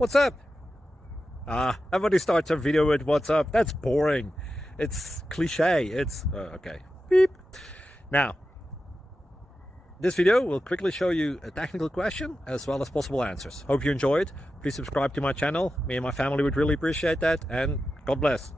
What's up? Everybody starts a video with what's up. That's boring. It's cliche. It's okay. Beep. Now, this video will quickly show you a technical question as well as possible answers. Hope you enjoyed. Please subscribe to my channel. Me and my family would really appreciate that, and God bless.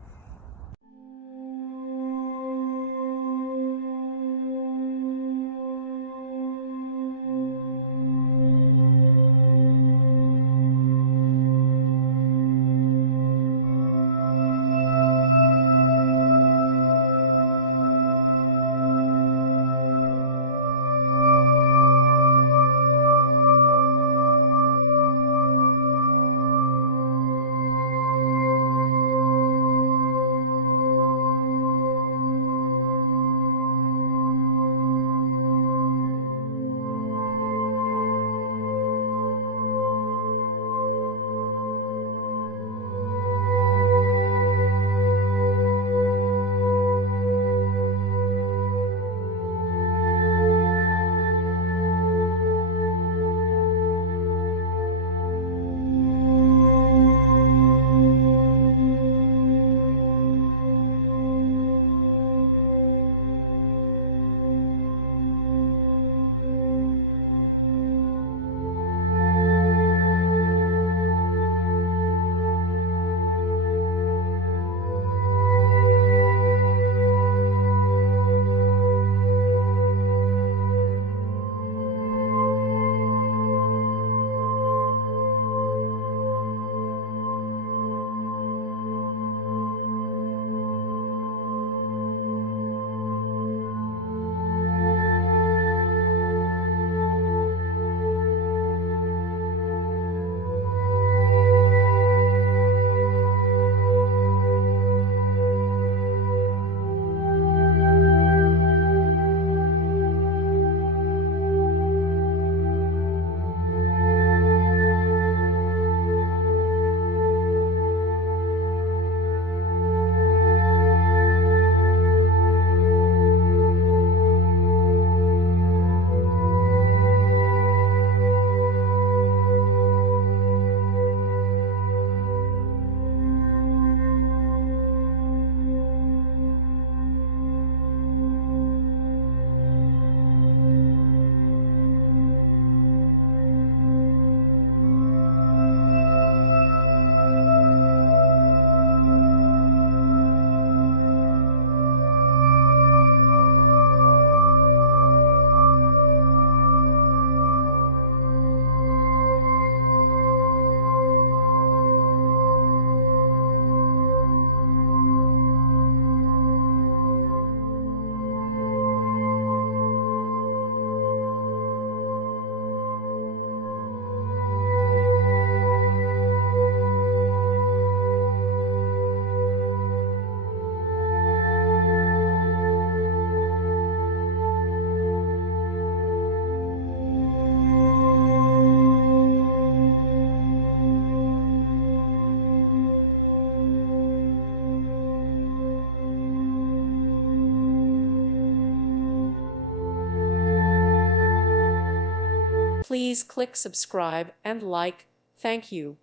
Please click subscribe and like. Thank you.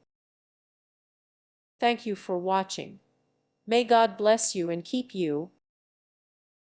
Thank you for watching. May God bless you and keep you.